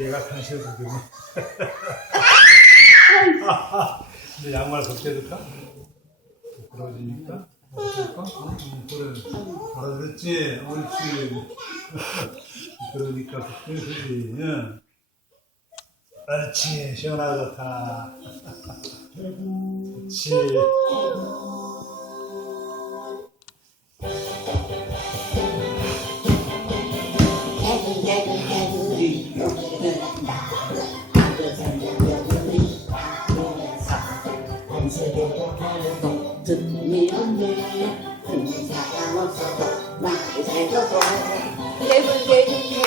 얘가 간식을 주더니. 근데 양말 벗겨줄까? 부러지니까? 벗겨줄까? 그래. 알아들었지? 옳지. 그러니까 벗겨주지. 응. 그렇지. 시원하고 좋다. 그렇지. 듣는 사람 없어도 말이 잘 듣고 예쁘게